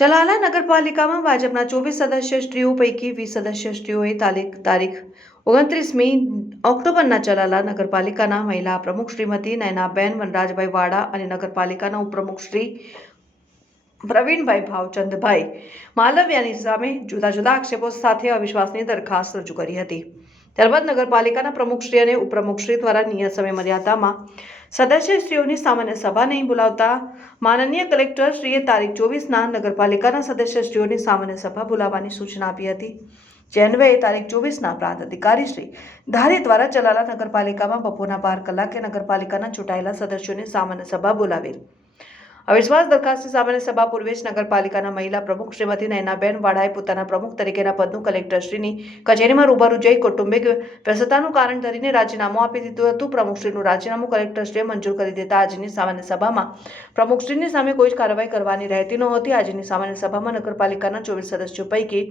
ચલાલા નગરપાલિકામાં ભાજપના 24 સદસ્ય સ્ત્રીઓ પૈકી 20 સદસ્ય સ્ત્રીઓએ તારીખ 29મી ઓક્ટોબરના ચલાલા નગરપાલિકાના મહિલા પ્રમુખ શ્રીમતી નયનાબેન વનરાજભાઈ વાડા અને નગરપાલિકાના ઉપપ્રમુખ શ્રી પ્રવીણભાઈ ભાવચંદભાઈ માલવિયાની સામે જુદા જુદા આક્ષેપો સાથે અવિશ્વાસની દરખાસ્ત રજૂ કરી હતી। ત્યારબાદ નગરપાલિકાના પ્રમુખશ્રી અને ઉપપ્રમુખશ્રી દ્વારા નિયત સમય મર્યાદામાં સદસ્ય સ્ત્રીઓની સામાન્ય સભા નહીં બોલાવતા માનનીય કલેક્ટર શ્રીએ તારીખ 24ના નગરપાલિકાના સદસ્ય સ્ત્રીઓની સામાન્ય સભા બોલાવવાની સૂચના આપી હતી। જે અન્વયે તારીખ 24ના પ્રાંત અધિકારી શ્રી ધારી દ્વારા ચલાલા નગરપાલિકામાં બપોરના 12 કલાકે નગરપાલિકાના ચૂંટાયેલા સદસ્યોની સામાન્ય સભા બોલાવેલ। અવિશ્વાસ દરખાસ્તની સામાન્ય સભા પૂર્વે જ નગરપાલિકાના મહિલા પ્રમુખ શ્રીમતી નયનાબેન વાડાએ પોતાના પ્રમુખ તરીકેના પદનું કલેક્ટરશ્રીની કચેરીમાં રૂબરૂ જઈ કૌટુંબિક વ્યસ્તતાનું કારણ ધરીને રાજીનામું આપી દીધું હતું। પ્રમુખશ્રીનું રાજીનામું કલેક્ટરશ્રીએ મંજૂર કરી દેતા આજની સામાન્ય સભામાં પ્રમુખશ્રીની સામે કોઈ જ કાર્યવાહી કરવાની રહેતી નહોતી। આજની સામાન્ય સભામાં નગરપાલિકાના 24 સદસ્યો પૈકી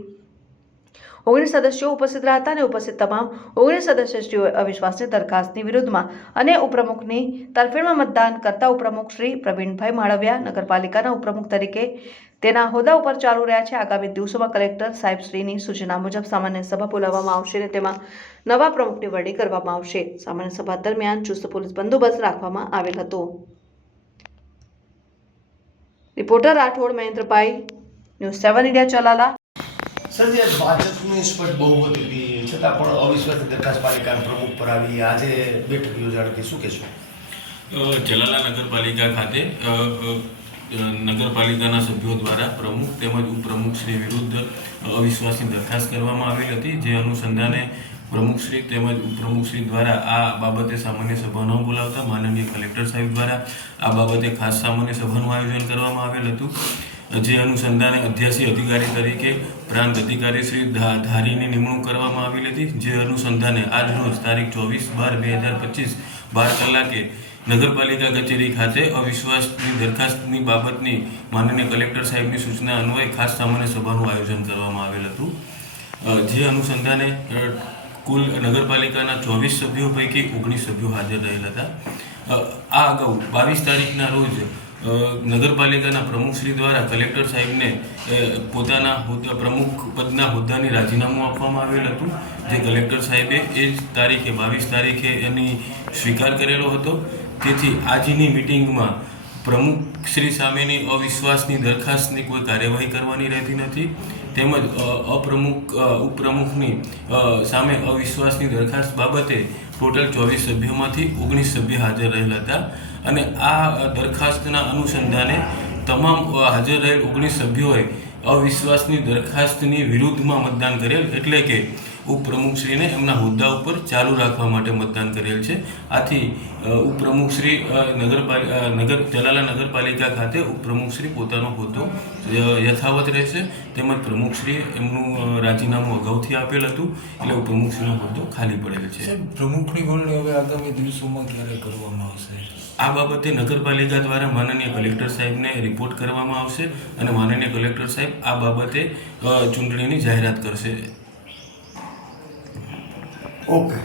19 સદસ્યો ઉપસ્થિત રહ્યા હતા અને ઉપસ્થિત તમામ 19 સદસ્યોએ અવિશ્વાસની દરખાસ્તની વિરુદ્ધમાં અને ઉપપ્રમુખની તરફેણમાં મતદાન કરતા ઉપપ્રમુખ શ્રી પ્રવીણભાઈ માળવિયા નગરપાલિકાના ઉપપ્રમુખ તરીકે તેના હોદ્દા ઉપર ચાલુ રહ્યા છે। આગામી દિવસોમાં કલેક્ટર સાહેબ શ્રીની સૂચના મુજબ સામાન્ય સભા બોલાવવામાં આવશે અને તેમાં નવા પ્રમુખની વરણી કરવામાં આવશે। સામાન્ય સભા દરમિયાન ચુસ્ત પોલીસ બંદોબસ્ત રાખવામાં આવેલ હતો। રિપોર્ટર રાઠોડ મહેન્દ્રભાઈ, ન્યૂઝ 7 ઇન્ડિયા ચલાલા। સર, જે ભાજપની સ્પષ્ટ બહુમતી હતી છતાં પણ અવિશ્વાસની દરખાસ્ત પાલિકાના પ્રમુખ પર આવી, આજે બેઠક યોજાણી, શું કહેશો? ચલાલા નગરપાલિકા ખાતે નગરપાલિકાના સભ્યો દ્વારા પ્રમુખ તેમજ ઉપપ્રમુખશ્રી વિરુદ્ધ અવિશ્વાસની દરખાસ્ત કરવામાં આવેલી હતી। જે અનુસંધાને પ્રમુખશ્રી તેમજ ઉપપ્રમુખશ્રી દ્વારા આ બાબતે સામાન્ય સભા ન બોલાવતા માનનીય કલેક્ટર સાહેબ દ્વારા આ બાબતે ખાસ સામાન્ય સભાનું આયોજન કરવામાં આવેલ હતું। જે અનુસંધાને અધ્યાસી અધિકારી તરીકે પ્રાંત અધિકારી શ્રી ધારીની નિમણૂક કરવામાં આવેલી હતી। જે અનુસંધાને આજ રોજ તારીખ 24/12/2025 12 કલાકે નગરપાલિકા કચેરી ખાતે અવિશ્વાસની દરખાસ્તની બાબતની માનનીય કલેક્ટર સાહેબની સૂચના અન્વયે ખાસ સામાન્ય સભાનું આયોજન કરવામાં આવેલ હતું। જે અનુસંધાને કુલ નગરપાલિકાના 24 સભ્યો પૈકી 19 સભ્યો હાજર રહેલા હતા। આ અગાઉ 22 તારીખના રોજ નગરપાલિકાના પ્રમુખશ્રી દ્વારા કલેક્ટર સાહેબને પોતાના પ્રમુખ પદના હોદ્દાની રાજીનામું આપવામાં આવેલ હતું। જે કલેક્ટર સાહેબે એ જ તારીખે 22 તારીખે એની સ્વીકાર કરેલો હતો। તેથી આજની મિટિંગમાં પ્રમુખશ્રી સામેની અવિશ્વાસની દરખાસ્તની કોઈ કાર્યવાહી કરવાની રહેતી નથી, તેમજ ઉપપ્રમુખની સામે અવિશ્વાસની દરખાસ્ત બાબતે ટોટલ 24 સભ્યોમાંથી 19 સભ્ય હાજર રહેલા હતા અને આ દરખાસ્તના અનુસંધાને તમામ હાજર રહેલ 19 સભ્યોએ અવિશ્વાસની દરખાસ્તની વિરુદ્ધમાં મતદાન કરેલ, એટલે કે ઉપપ્રમુખશ્રીને એમના હોદ્દા ઉપર ચાલુ રાખવા માટે મતદાન કરેલ છે। આથી ઉપપ્રમુખશ્રી ચલાલા નગરપાલિકા ખાતે ઉપપ્રમુખશ્રી પોતાનો હોદ્દો યથાવત રહેશે, તેમજ પ્રમુખશ્રીએ એમનું રાજીનામું અગાઉથી આપેલ હતું, એટલે ઉપપ્રમુખશ્રીનો હોદ્દો ખાલી પડેલ છે। પ્રમુખની વરણી હવે આગામી દિવસોમાં ક્યારે કરવામાં આવશે? આ બાબતે નગરપાલિકા દ્વારા માનનીય કલેક્ટર સાહેબને રિપોર્ટ કરવામાં આવશે અને માનનીય કલેક્ટર સાહેબ આ બાબતે ચૂંટણીની જાહેરાત કરશે। ઓકે।